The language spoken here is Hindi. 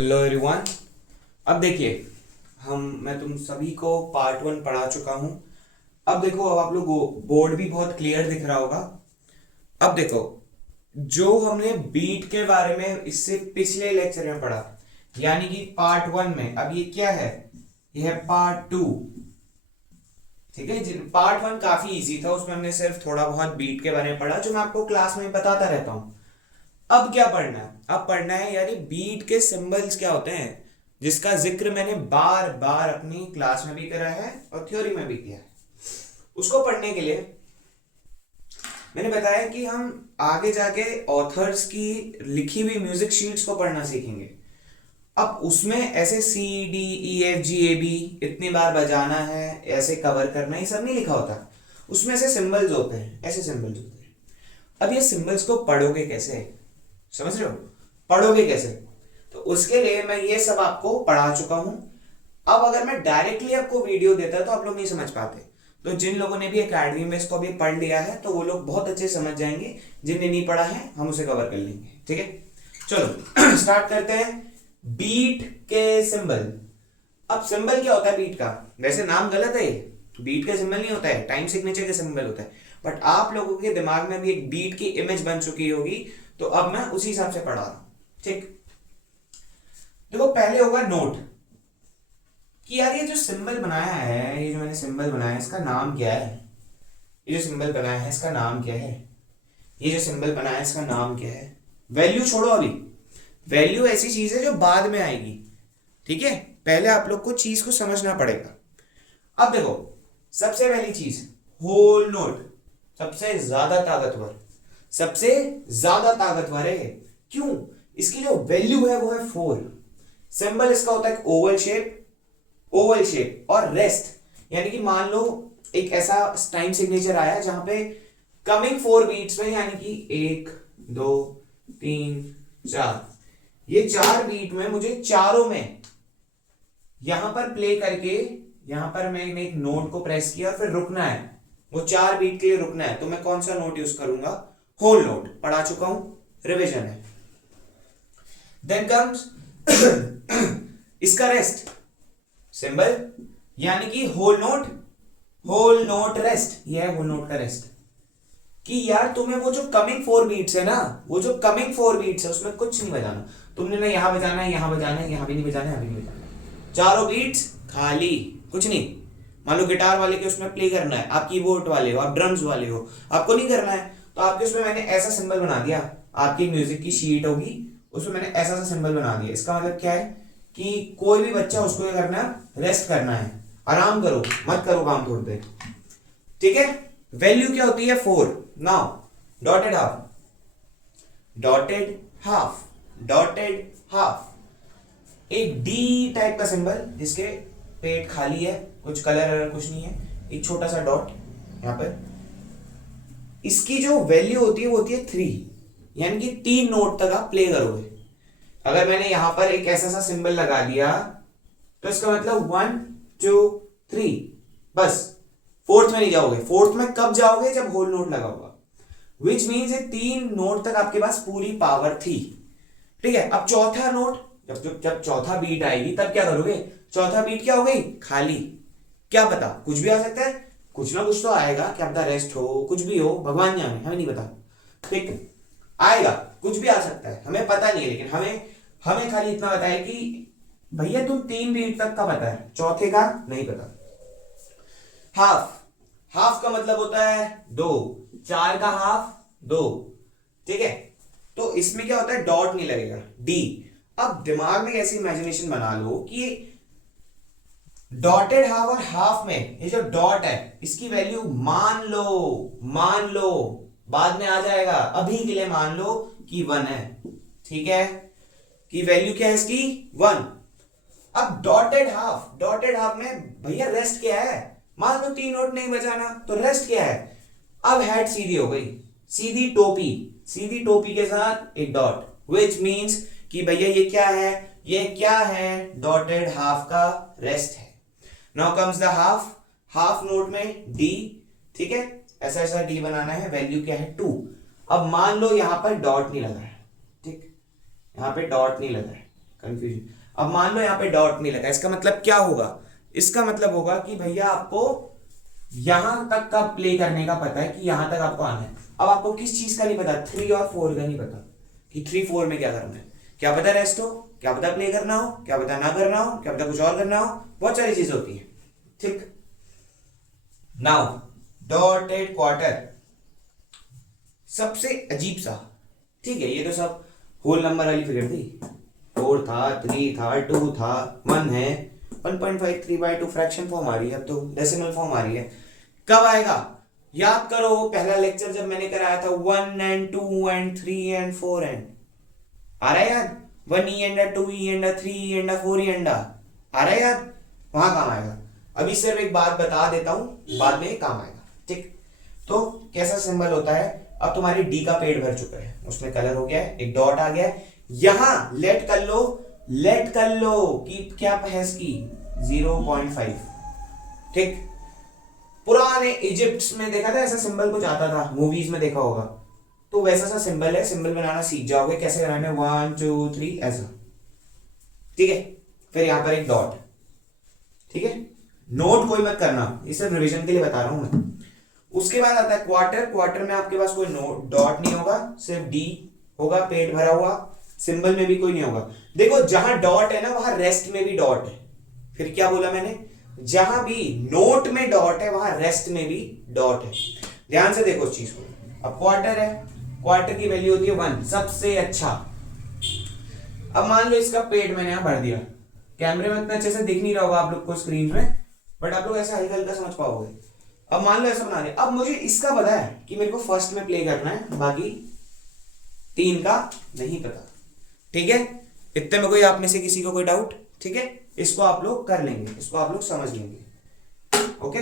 Hello everyone. अब देखिए, मैं तुम सभी को पार्ट वन पढ़ा चुका हूँ। अब देखो, अब आप लोग बोर्ड भी बहुत क्लियर दिख रहा होगा। अब देखो, जो हमने बीट के बारे में इससे पिछले लेक्चर में पढ़ा, यानी कि पार्ट वन में, अब ये क्या है, ये है पार्ट टू। ठीक है, पार्ट वन काफी इजी था, उसमें हमने सिर्फ थोड़ा बहुत बीट के बारे में पढ़ा, जो मैं आपको क्लास में बताता रहता हूँ। अब क्या पढ़ना है? अब पढ़ना है यानी बीट के सिंबल्स क्या होते हैं, जिसका जिक्र मैंने बार बार अपनी क्लास में भी करा है और थ्योरी में भी किया है। उसको पढ़ने के लिए मैंने बताया कि हम आगे जाके ऑथर्स की लिखी हुई म्यूजिक शीट्स को पढ़ना सीखेंगे। अब उसमें ऐसे C D E F G A B इतनी बार बजाना है, ऐसे कवर करना, ये सब नहीं लिखा होता। उसमें ऐसे सिंबल्स होते हैं, ऐसे सिंबल्स होते हैं। अब ये सिंबल्स को पढ़ोगे कैसे, समझ रहे हो? पढ़ोगे कैसे? तो उसके लिए मैं ये सब आपको पढ़ा चुका हूं। अब अगर मैं डायरेक्टली आपको वीडियो देता तो आप लोग नहीं समझ पाते। तो जिन लोगों ने भी एकेडमी में इसको अभी पढ़ लिया है तो वो लोग बहुत अच्छे समझ जाएंगे। जिनने नहीं पढ़ा है हम उसे कवर कर लेंगे। ठीक है, चलो स्टार्ट करते हैं। बीट के सिंबल। अब सिंबल क्या होता है बीट का? वैसे नाम गलत है, बीट का सिंबल नहीं होता है, टाइम सिग्नेचर का सिंबल होता है। बट आप लोगों के दिमाग में भी एक बीट की इमेज बन चुकी होगी, तो अब मैं उसी हिसाब से पढ़ा रहा हूं। ठीक, देखो पहले होगा नोट, कि यार ये जो सिंबल बनाया है, ये जो मैंने सिंबल बनाया है इसका नाम क्या है? ये जो सिंबल बनाया है इसका नाम क्या है? ये जो सिंबल बनाया है इसका नाम क्या है? वैल्यू छोड़ो अभी, वैल्यू ऐसी चीज है जो बाद में आएगी। ठीक है, पहले आप लोग को चीज को समझना पड़ेगा। अब देखो, सबसे पहली चीज होल नोट, सबसे ज्यादा ताकतवर, सबसे ज्यादा ताकतवर है। क्यों? इसकी जो वैल्यू है वो है 4। सिंबल इसका होता है ओवल शेप, ओवल शेप और रेस्ट। यानी कि मान लो एक ऐसा टाइम सिग्नेचर आया जहां पे कमिंग 4 बीट्स में, यानी कि 1 2 3 4, ये 4 बीट में मुझे चारों में यहां पर प्ले करके, यहां पर मैंने एक नोट को प्रेस किया और फिर रुकना है, वो 4 बीट के लिए रुकना है। तो मैं कौन सा नोट यूज करूंगा? Whole note. पढ़ा चुका हूं, रिवीजन है। देन कम्स इसका रेस्ट सिंबल, यानी कि whole note, whole note rest. यह है होल नोट का रेस्ट, कि यार तुम्हें वो जो कमिंग 4 बीट्स है ना, वो जो कमिंग 4 बीट्स है उसमें कुछ नहीं बजाना। तुमने ना यहां बजाना है, यहां बजाना है, यहां भी नहीं बजाना है, यहां भी नहीं बजाना है। चारों बीट्स खाली, कुछ नहीं। मान लो गिटार वाले के उसमें प्ले करना है, आप कीबोर्ड वाले हो, आप ड्रम्स वाले हो, आपको नहीं करना है, तो आपके उसमें मैंने ऐसा सिंबल बना दिया। आपकी म्यूजिक की शीट होगी, उसमें मैंने ऐसा सा सिंबल बना दिया। इसका मतलब क्या है कि कोई भी बच्चा उसको क्या करना है, रेस्ट करना है, आराम करो, मत करो काम थोड़ी देर। ठीक है, वैल्यू क्या होती है? 4। Now dotted half, dotted half, dotted half, एक डी टाइप का सिंबल जिसके पेट खाली है, कुछ कलर कुछ नहीं है, एक छोटा सा डॉट यहां पर। इसकी जो वैल्यू होती है वो होती है 3, यानी कि 3 नोट तक आप प्ले करोगे। अगर मैंने यहां पर एक ऐसा सा सिंबल लगा दिया तो इसका मतलब 1 2 3, बस। फोर्थ में नहीं जाओगे। फोर्थ में कब जाओगे? जब होल नोट लगा होगा, विच मीन्स ये 3 नोट तक आपके पास पूरी पावर थी। ठीक है, अब चौथा नोट, जब चौथा बीट आएगी तब क्या करोगे? चौथा बीट क्या हो गई? खाली। क्या पता, कुछ भी आ सकता है, कुछ ना कुछ तो आएगा, क्या पता रेस्ट हो, कुछ भी हो, भगवान जाने, हमें नहीं पता। ठीक, आएगा, कुछ भी आ सकता है, हमें पता नहीं है, लेकिन हमें हमें खाली इतना पता है कि भैया तुम 3 बीट तक का पता है, चौथे का नहीं पता। हाफ, हाफ का मतलब होता है 2, 4 का हाफ 2। ठीक है, तो इसमें क्या होता है? डॉट नहीं लगेगा, डी। अब दिमाग में ऐसी इमेजिनेशन बना लो कि डॉटेड हाफ और हाफ में ये जो डॉट है इसकी वैल्यू मान लो, मान लो, बाद में आ जाएगा, अभी के लिए मान लो कि 1 है। ठीक है, कि वैल्यू क्या है इसकी? 1। अब डॉटेड हाफ, डॉटेड हाफ में भैया रेस्ट क्या है? मान लो 3 नोट नहीं बजाना, तो रेस्ट क्या है? अब हेड सीधी हो गई, सीधी टोपी, सीधी टोपी के साथ एक डॉट, विच मीन्स कि भैया ये क्या है? ये क्या है? डॉटेड हाफ का रेस्ट है। Now comes the half, half note में डी। ठीक है, ऐसा ऐसा डी बनाना है, वैल्यू क्या है? 2। अब मान लो यहां पर डॉट नहीं लगा है, ठीक, यहां पे डॉट नहीं लगा है, कंफ्यूजन। अब मान लो यहाँ पे डॉट नहीं लगा, इसका मतलब क्या होगा? इसका मतलब होगा कि भैया आपको यहां तक का प्ले करने का पता है कि यहां तक आपको आना है। अब आपको किस चीज का नहीं पता? 3 और 4 का नहीं पता कि 3 4 में क्या करना है। क्या पता रेस्ट हो, क्या पता प्ले करना हो, क्या पता ना करना हो, क्या पता कुछ और करना हो, बहुत सारी चीज होती है। ठीक, नाउ डॉटेड क्वार्टर सबसे अजीब सा। ठीक है, ये तो सब होल नंबर वाली फिगर थी। 4 था, 3 था, 2 था, 1 है, 1.5 3/2 फ्रैक्शन फॉर्म आ रही है, अब तो डेसिमल फॉर्म आ रही है। कब आएगा? याद करो पहला लेक्चर जब मैंने कराया था 1 and 2 and 3 and 4 and आ रहा है याद? 1 ई एंडा, 2 ई एंडा, 3 ई एंडा, 4 ई एंडा आ रहा है याद? वहां काम आएगा। अभी सिर्फ एक बात बता देता हूं, बाद में काम आएगा। ठीक, तो कैसा सिंबल होता है? अब तुम्हारी डी का पेड़ भर चुका है, उसमें कलर हो गया है, एक डॉट आ गया है, यहां लेट कर लो कि क्या है इसकी 0.5। ठीक, पुराने इजिप्ट में देखा था ऐसा सिंबल कुछ आता था, मूवीज में देखा होगा, तो वैसा सा सिंबल है। सिंबल बनाना सीख जाओगे कैसे बनाना है, 1 2 3 ऐसा। ठीक है, फिर यहां पर एक डॉट। ठीक है, नोट कोई मत करना, ये सिर्फ रिवीजन के लिए बता रहा हूं मैं। उसके बाद आता है क्वार्टर। क्वार्टर में आपके पास कोई डॉट नहीं होगा, सिर्फ डी होगा, पेट भरा हुआ। सिंबल में भी कोई नहीं होगा। देखो जहां डॉट है ना वहां रेस्ट में भी डॉट है। फिर क्या बोला मैंने? जहां भी नोट में डॉट है वहां रेस्ट में भी डॉट है। ध्यान से देखो इस चीज को। अब क्वार्टर है, क्वार्टर की वैल्यू होती है 1, सबसे अच्छा। अब मान लो इसका पेट मैंने यहां भर दिया, कैमरे में इतना अच्छे से दिख नहीं रहा होगा आप लोग को स्क्रीन में, बट आप लोग ऐसा हल्का हल्का समझ पाओगे। अब मान लो ऐसा बना दिया। अब मुझे इसका पता है कि मेरे को फर्स्ट में प्ले करना है, बाकी 3 का नहीं पता। ठीक है, इतने में कोई आप में से किसी को कोई डाउट? ठीक है, इसको आप लोग कर लेंगे, इसको आप लोग समझ लेंगे। ओके।